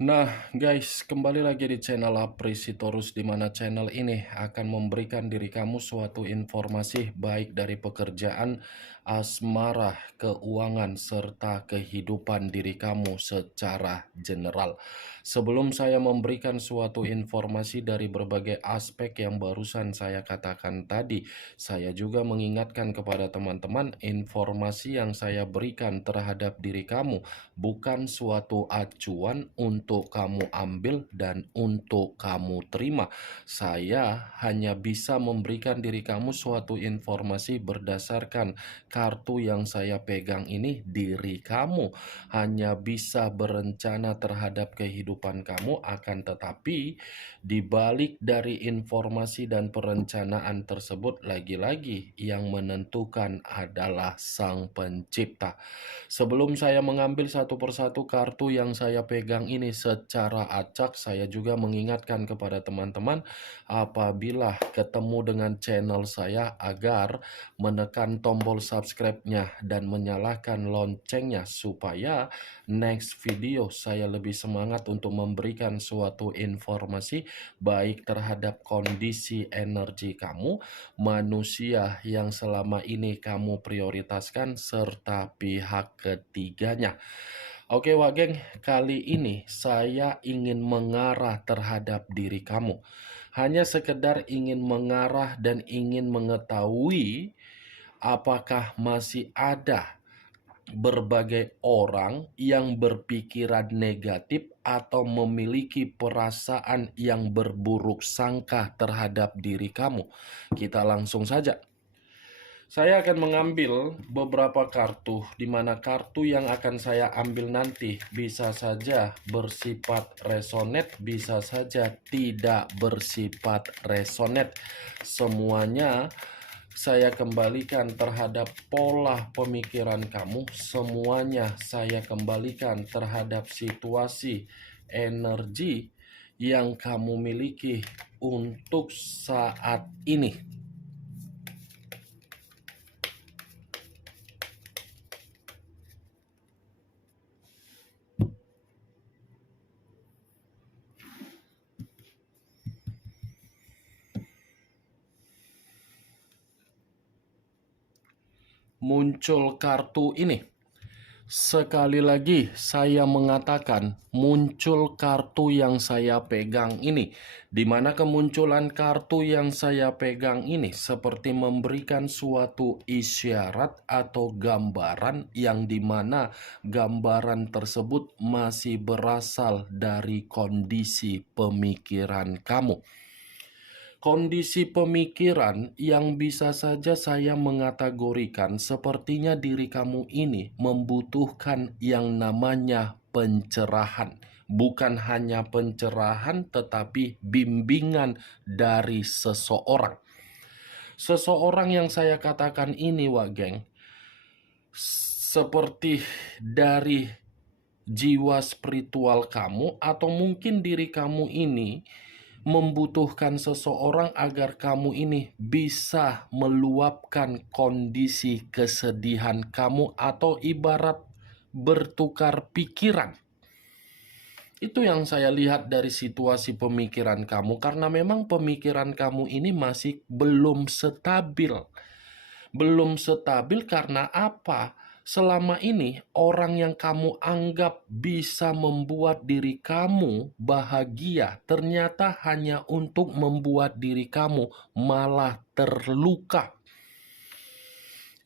Nah, guys, kembali lagi di channel Aprisitorus, di mana channel ini akan memberikan diri kamu suatu informasi baik dari pekerjaan, asmara, keuangan, serta kehidupan diri kamu secara general. Sebelum saya memberikan suatu informasi dari berbagai aspek yang barusan saya katakan tadi, saya juga mengingatkan kepada teman-teman, informasi yang saya berikan terhadap diri kamu bukan suatu acuan untuk kamu ambil dan untuk kamu terima. Saya hanya bisa memberikan diri kamu suatu informasi berdasarkan kartu yang saya pegang ini. Diri kamu hanya bisa berencana terhadap kehidupan kamu, akan tetapi di balik dari informasi dan perencanaan tersebut, lagi-lagi yang menentukan adalah Sang Pencipta. Sebelum saya mengambil satu persatu kartu yang saya pegang ini secara acak, saya juga mengingatkan kepada teman-teman apabila ketemu dengan channel saya agar menekan tombol subscribe-nya dan menyalakan loncengnya supaya next video saya lebih semangat untuk memberikan suatu informasi baik terhadap kondisi energi kamu, manusia yang selama ini kamu prioritaskan, serta pihak ketiganya. Oke Wak Geng, kali ini saya ingin mengarah terhadap diri kamu. Hanya sekedar ingin mengarah dan ingin mengetahui apakah masih ada berbagai orang yang berpikiran negatif atau memiliki perasaan yang berburuk sangka terhadap diri kamu. Kita langsung saja. Saya akan mengambil beberapa kartu, di mana kartu yang akan saya ambil nanti bisa saja bersifat resonate, bisa saja tidak bersifat resonate. Semuanya saya kembalikan terhadap pola pemikiran kamu, semuanya saya kembalikan terhadap situasi energi yang kamu miliki untuk saat ini. Muncul kartu ini. Sekali lagi saya mengatakan muncul kartu yang saya pegang ini, di mana kemunculan kartu yang saya pegang ini seperti memberikan suatu isyarat atau gambaran yang dimana gambaran tersebut masih berasal dari kondisi pemikiran kamu. Kondisi pemikiran yang bisa saja saya mengategorikan sepertinya diri kamu ini membutuhkan yang namanya pencerahan. Bukan hanya pencerahan tetapi bimbingan dari seseorang. Seseorang yang saya katakan ini, Wak Geng, seperti dari jiwa spiritual kamu atau mungkin diri kamu ini membutuhkan seseorang agar kamu ini bisa meluapkan kondisi kesedihan kamu atau ibarat bertukar pikiran. Itu yang saya lihat dari situasi pemikiran kamu, karena memang pemikiran kamu ini masih belum stabil. Belum stabil karena apa? Selama ini orang yang kamu anggap bisa membuat diri kamu bahagia ternyata hanya untuk membuat diri kamu malah terluka.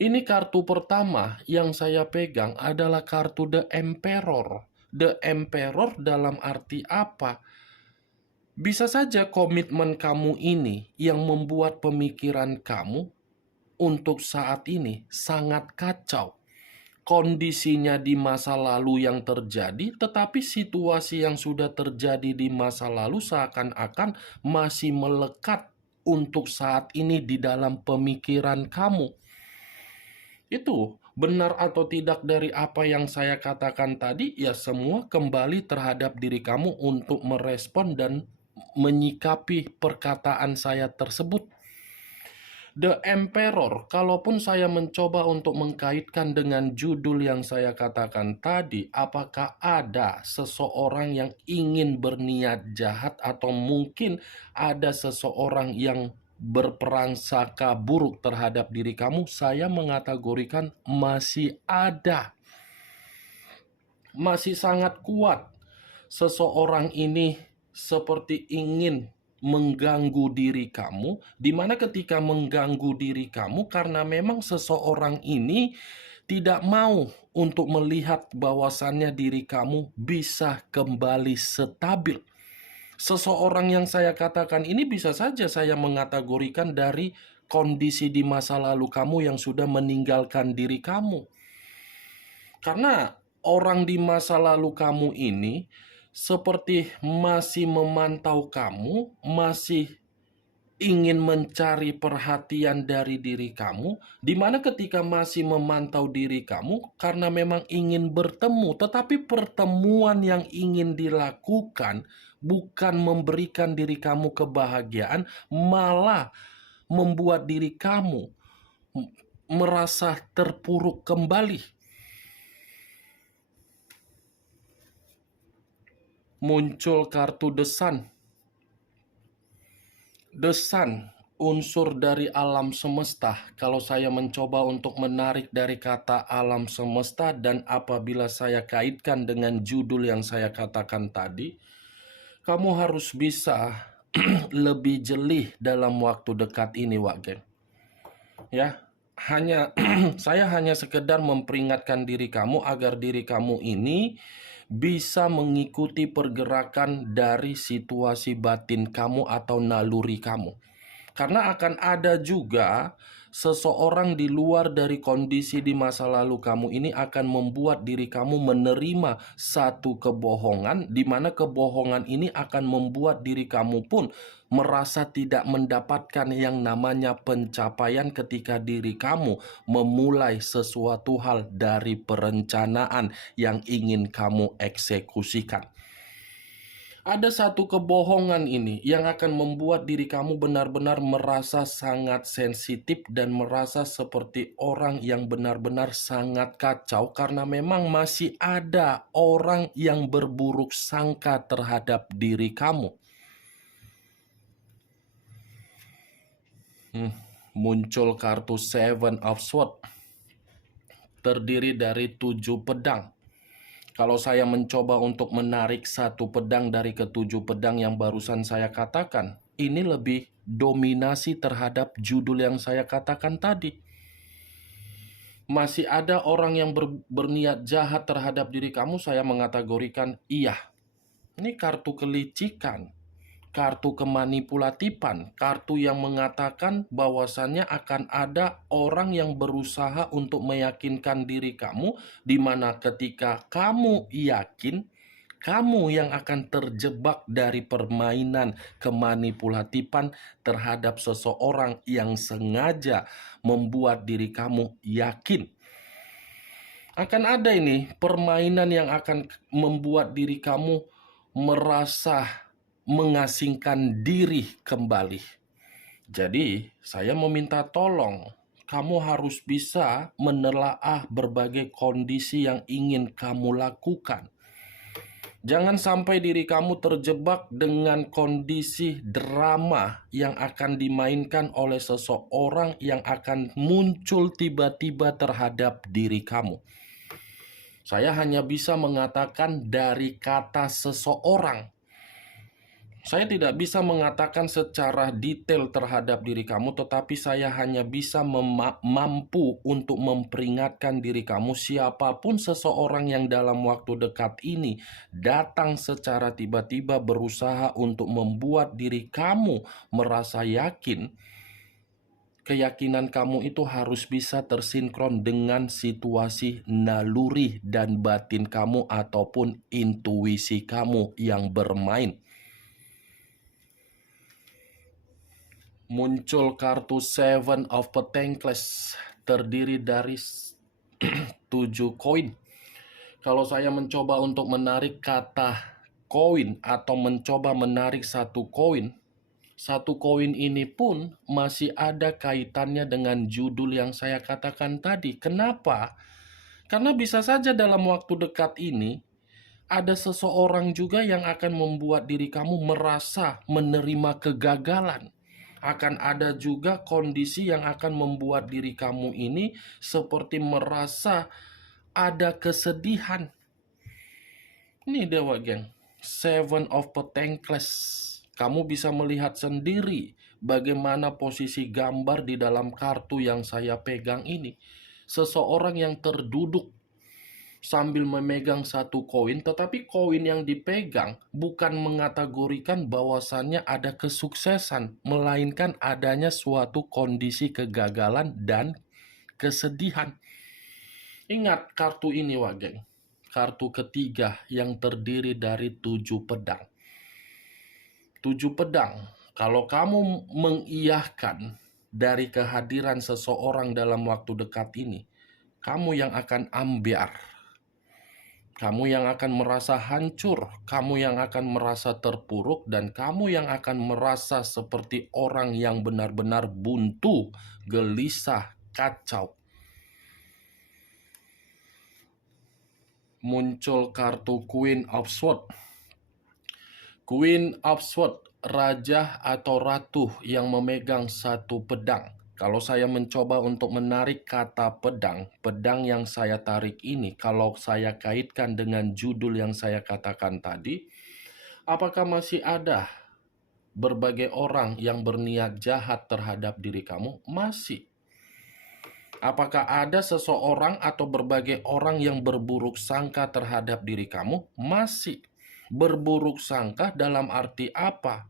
Ini kartu pertama yang saya pegang adalah kartu The Emperor. The Emperor dalam arti apa? Bisa saja komitmen kamu ini yang membuat pemikiran kamu untuk saat ini sangat kacau. Kondisinya di masa lalu yang terjadi, tetapi situasi yang sudah terjadi di masa lalu seakan-akan masih melekat untuk saat ini di dalam pemikiran kamu. Itu benar atau tidak dari apa yang saya katakan tadi, ya semua kembali terhadap diri kamu untuk merespon dan menyikapi perkataan saya tersebut. The Emperor, kalaupun saya mencoba untuk mengkaitkan dengan judul yang saya katakan tadi, apakah ada seseorang yang ingin berniat jahat atau mungkin ada seseorang yang berprasangka buruk terhadap diri kamu? Saya mengategorikan masih ada. Masih sangat kuat. Seseorang ini seperti ingin mengganggu diri kamu, di mana ketika mengganggu diri kamu karena memang seseorang ini tidak mau untuk melihat bahwasannya diri kamu bisa kembali stabil. Seseorang yang saya katakan ini bisa saja saya mengategorikan dari kondisi di masa lalu kamu yang sudah meninggalkan diri kamu. Karena orang di masa lalu kamu ini seperti masih memantau kamu, masih ingin mencari perhatian dari diri kamu, di mana ketika masih memantau diri kamu karena memang ingin bertemu, tetapi pertemuan yang ingin dilakukan bukan memberikan diri kamu kebahagiaan, malah membuat diri kamu merasa terpuruk kembali. Muncul kartu The Sun. The Sun, unsur dari alam semesta. Kalau saya mencoba untuk menarik dari kata alam semesta dan apabila saya kaitkan dengan judul yang saya katakan tadi, kamu harus bisa lebih jeli dalam waktu dekat ini, Wak Geng. Ya, saya hanya sekedar memperingatkan diri kamu agar diri kamu ini bisa mengikuti pergerakan dari situasi batin kamu atau naluri kamu. Karena akan ada juga seseorang di luar dari kondisi di masa lalu kamu ini akan membuat diri kamu menerima satu kebohongan, di mana kebohongan ini akan membuat diri kamu pun merasa tidak mendapatkan yang namanya pencapaian ketika diri kamu memulai sesuatu hal dari perencanaan yang ingin kamu eksekusikan. Ada satu kebohongan ini yang akan membuat diri kamu benar-benar merasa sangat sensitif dan merasa seperti orang yang benar-benar sangat kacau karena memang masih ada orang yang berburuk sangka terhadap diri kamu. Muncul kartu Seven of Swords, terdiri dari 7 pedang. Kalau saya mencoba untuk menarik satu pedang dari ketujuh pedang yang barusan saya katakan, ini lebih dominasi terhadap judul yang saya katakan tadi. Masih ada orang yang berniat jahat terhadap diri kamu, saya mengategorikan iya. Ini kartu kelicikan, kartu kemanipulatifan, kartu yang mengatakan bahwasannya akan ada orang yang berusaha untuk meyakinkan diri kamu, di mana ketika kamu yakin, kamu yang akan terjebak dari permainan kemanipulatifan terhadap seseorang yang sengaja membuat diri kamu yakin. Akan ada ini permainan yang akan membuat diri kamu merasa mengasingkan diri kembali. Jadi, saya meminta tolong, kamu harus bisa menelaah berbagai kondisi yang ingin kamu lakukan. Jangan sampai diri kamu terjebak dengan kondisi drama yang akan dimainkan oleh seseorang yang akan muncul tiba-tiba terhadap diri kamu. Saya hanya bisa mengatakan dari kata seseorang. Saya tidak bisa mengatakan secara detail terhadap diri kamu, tetapi saya hanya bisa mampu untuk memperingatkan diri kamu, siapapun seseorang yang dalam waktu dekat ini datang secara tiba-tiba berusaha untuk membuat diri kamu merasa yakin, keyakinan kamu itu harus bisa tersinkron dengan situasi naluri dan batin kamu ataupun intuisi kamu yang bermain. Muncul kartu Seven of Pentacles, terdiri dari 7 koin. Kalau saya mencoba untuk menarik kata koin atau mencoba menarik satu koin, Satu koin ini pun masih ada kaitannya dengan judul yang saya katakan tadi. Kenapa? Karena bisa saja dalam waktu dekat ini ada seseorang juga yang akan membuat diri kamu merasa menerima kegagalan. Akan ada juga kondisi yang akan membuat diri kamu ini seperti merasa ada kesedihan. Ini Dewa Geng, Seven of Pentacles. Kamu bisa melihat sendiri bagaimana posisi gambar di dalam kartu yang saya pegang ini. Seseorang yang terduduk sambil memegang satu koin, tetapi koin yang dipegang bukan mengategorikan bahwasannya ada kesuksesan, melainkan adanya suatu kondisi kegagalan dan kesedihan. Ingat kartu ini, Wageng. Kartu ketiga yang terdiri dari 7 pedang. 7 pedang, kalau kamu mengiyahkan dari kehadiran seseorang dalam waktu dekat ini, kamu yang akan ambiar. Kamu yang akan merasa hancur, kamu yang akan merasa terpuruk, dan kamu yang akan merasa seperti orang yang benar-benar buntu, gelisah, kacau. Muncul kartu Queen of Swords. Queen of Swords, raja atau ratu yang memegang satu pedang. Kalau saya mencoba untuk menarik kata pedang, pedang yang saya tarik ini, kalau saya kaitkan dengan judul yang saya katakan tadi, apakah masih ada berbagai orang yang berniat jahat terhadap diri kamu? Masih. Apakah ada seseorang atau berbagai orang yang berburuk sangka terhadap diri kamu? Masih. Berburuk sangka dalam arti apa?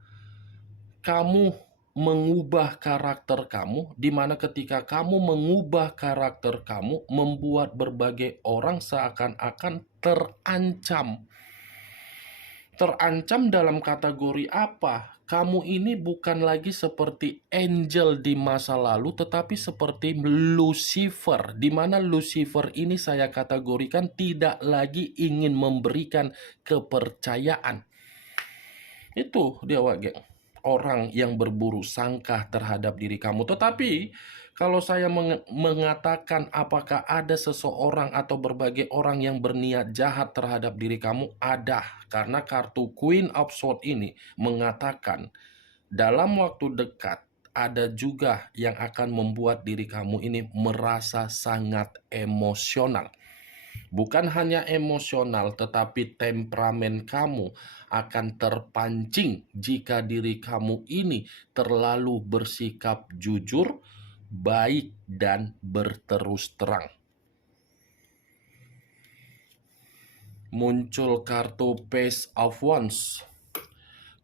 Kamu mengubah karakter kamu, di mana ketika kamu mengubah karakter kamu, membuat berbagai orang seakan-akan terancam. Terancam dalam kategori apa? Kamu ini bukan lagi seperti angel di masa lalu, tetapi seperti Lucifer, di mana Lucifer ini saya kategorikan tidak lagi ingin memberikan kepercayaan. Itu dia, Wageng, orang yang berburu sangka terhadap diri kamu. Tetapi kalau saya mengatakan apakah ada seseorang atau berbagai orang yang berniat jahat terhadap diri kamu, ada. Karena kartu Queen of Swords ini mengatakan dalam waktu dekat ada juga yang akan membuat diri kamu ini merasa sangat emosional. Bukan hanya emosional, tetapi temperamen kamu akan terpancing jika diri kamu ini terlalu bersikap jujur, baik, dan berterus terang. Muncul kartu Page of Wands,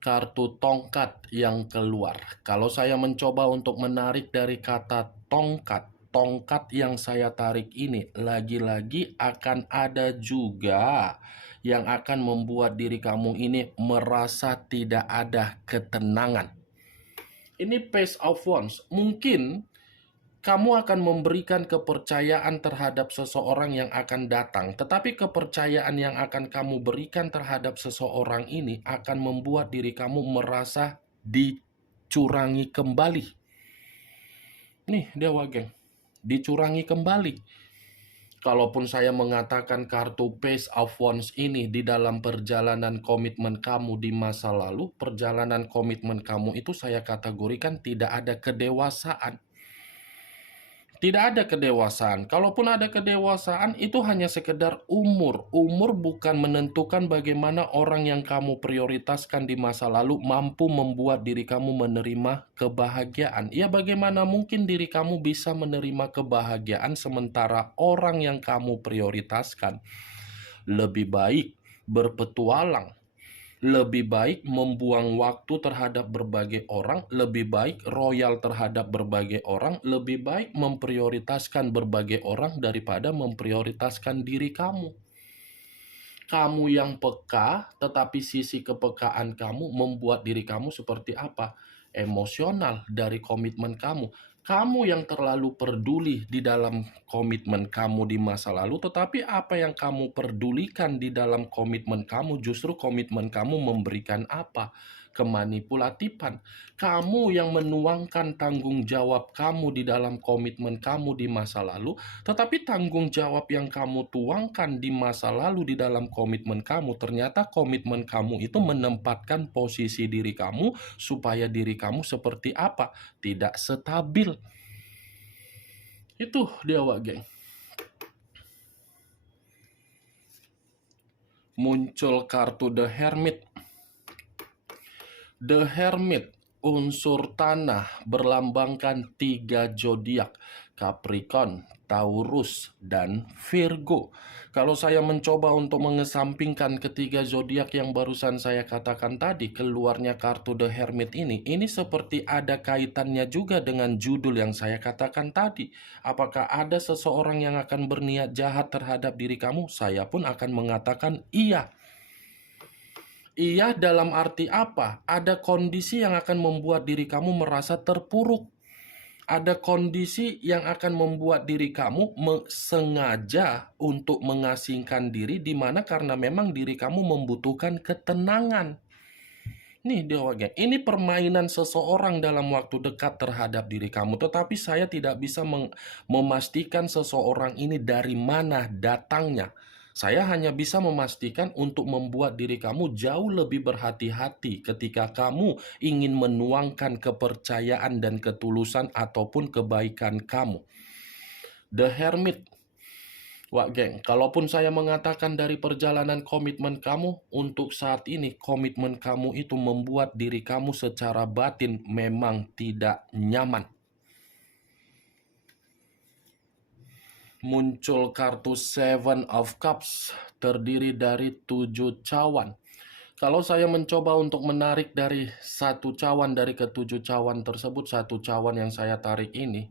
kartu tongkat yang keluar. Kalau saya mencoba untuk menarik dari kata tongkat, tongkat yang saya tarik ini lagi-lagi akan ada juga yang akan membuat diri kamu ini merasa tidak ada ketenangan. Ini Page of Wands. Mungkin kamu akan memberikan kepercayaan terhadap seseorang yang akan datang, tetapi kepercayaan yang akan kamu berikan terhadap seseorang ini akan membuat diri kamu merasa dicurangi kembali. Nih, Dewa Geng, dicurangi kembali. Kalaupun saya mengatakan kartu Page of Wands ini di dalam perjalanan komitmen kamu di masa lalu, perjalanan komitmen kamu itu saya kategorikan tidak ada kedewasaan. Tidak ada kedewasaan. Kalaupun ada kedewasaan, itu hanya sekedar umur. Umur bukan menentukan bagaimana orang yang kamu prioritaskan di masa lalu mampu membuat diri kamu menerima kebahagiaan. Ya, bagaimana mungkin diri kamu bisa menerima kebahagiaan sementara orang yang kamu prioritaskan lebih baik berpetualang, lebih baik membuang waktu terhadap berbagai orang, lebih baik royal terhadap berbagai orang, lebih baik memprioritaskan berbagai orang daripada memprioritaskan diri kamu. Kamu yang peka, tetapi sisi kepekaan kamu membuat diri kamu seperti apa? Emosional dari komitmen kamu. Kamu yang terlalu peduli di dalam komitmen kamu di masa lalu, tetapi apa yang kamu pedulikan di dalam komitmen kamu, justru komitmen kamu memberikan apa? kemanipulatifan. Kamu yang menuangkan tanggung jawab kamu di dalam komitmen kamu di masa lalu, tetapi tanggung jawab yang kamu tuangkan di masa lalu di dalam komitmen kamu, ternyata komitmen kamu itu menempatkan posisi diri kamu supaya diri kamu seperti apa? Tidak stabil. Itu dia, Wak geng. Muncul kartu The Hermit. The Hermit, unsur tanah, berlambangkan 3 zodiak, Capricorn, Taurus, dan Virgo. Kalau saya mencoba untuk mengesampingkan ketiga zodiak yang barusan saya katakan tadi, keluarnya kartu The Hermit ini seperti ada kaitannya juga dengan judul yang saya katakan tadi. Apakah ada seseorang yang akan berniat jahat terhadap diri kamu? Saya pun akan mengatakan iya. Iya, dalam arti apa? Ada kondisi yang akan membuat diri kamu merasa terpuruk. Ada kondisi yang akan membuat diri kamu sengaja untuk mengasingkan diri, di mana karena memang diri kamu membutuhkan ketenangan. Nih Dewa Geng, ini permainan seseorang dalam waktu dekat terhadap diri kamu. Tetapi saya tidak bisa memastikan seseorang ini dari mana datangnya. Saya hanya bisa memastikan untuk membuat diri kamu jauh lebih berhati-hati ketika kamu ingin menuangkan kepercayaan dan ketulusan ataupun kebaikan kamu. The Hermit. Wak geng, kalaupun saya mengatakan dari perjalanan komitmen kamu, untuk saat ini komitmen kamu itu membuat diri kamu secara batin memang tidak nyaman. Muncul kartu Seven of Cups, terdiri dari 7 cawan. Kalau saya mencoba untuk menarik dari 1 cawan dari ke-7 cawan tersebut, 1 cawan yang saya tarik ini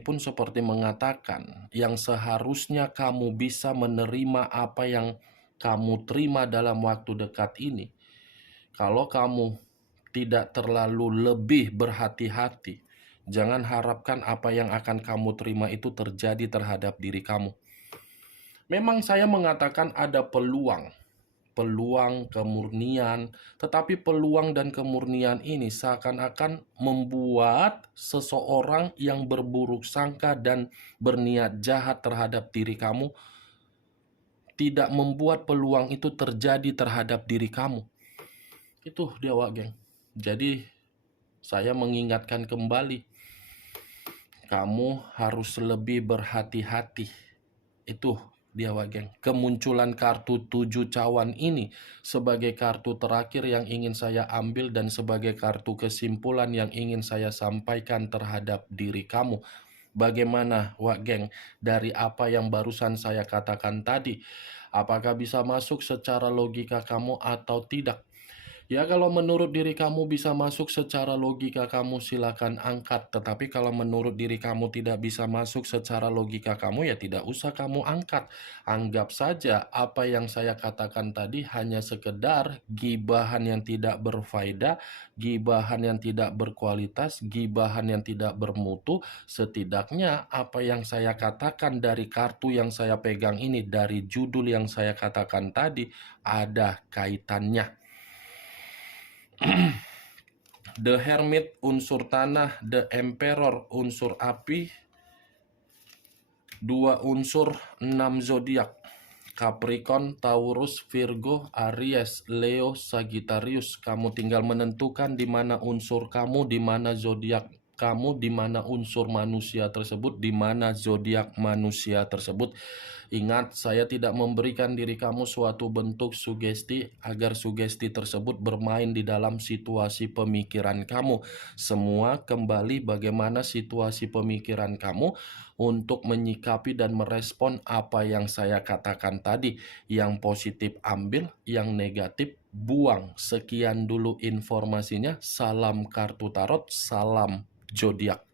pun seperti mengatakan yang seharusnya kamu bisa menerima apa yang kamu terima dalam waktu dekat ini. Kalau kamu tidak terlalu lebih berhati-hati, jangan harapkan apa yang akan kamu terima itu terjadi terhadap diri kamu. Memang saya mengatakan ada peluang kemurnian, tetapi peluang dan kemurnian ini seakan-akan membuat seseorang yang berburuk sangka dan berniat jahat terhadap diri kamu tidak membuat peluang itu terjadi terhadap diri kamu. Itu dia, Wak geng. Jadi saya mengingatkan kembali, kamu harus lebih berhati-hati. Itu dia, Wak geng. Kemunculan kartu 7 cawan ini sebagai kartu terakhir yang ingin saya ambil dan sebagai kartu kesimpulan yang ingin saya sampaikan terhadap diri kamu. Bagaimana, Wak geng, dari apa yang barusan saya katakan tadi? Apakah bisa masuk secara logika kamu atau tidak? Ya, kalau menurut diri kamu bisa masuk secara logika kamu, silakan angkat. Tetapi kalau menurut diri kamu tidak bisa masuk secara logika kamu, ya tidak usah kamu angkat. Anggap saja apa yang saya katakan tadi hanya sekedar gibahan yang tidak berfaedah, gibahan yang tidak berkualitas, gibahan yang tidak bermutu. Setidaknya apa yang saya katakan dari kartu yang saya pegang ini, dari judul yang saya katakan tadi, ada kaitannya. The Hermit, unsur tanah. The Emperor, unsur api. 2 unsur, 6 zodiak. Capricorn, Taurus, Virgo, Aries, Leo, Sagittarius. Kamu tinggal menentukan di mana unsur kamu, di mana zodiak kamu, di mana unsur manusia tersebut, di mana zodiak manusia tersebut. Ingat, saya tidak memberikan diri kamu suatu bentuk sugesti agar sugesti tersebut bermain di dalam situasi pemikiran kamu. Semua kembali bagaimana situasi pemikiran kamu untuk menyikapi dan merespon apa yang saya katakan tadi. Yang positif ambil, yang negatif buang. Sekian dulu informasinya. Salam kartu tarot, salam zodiak.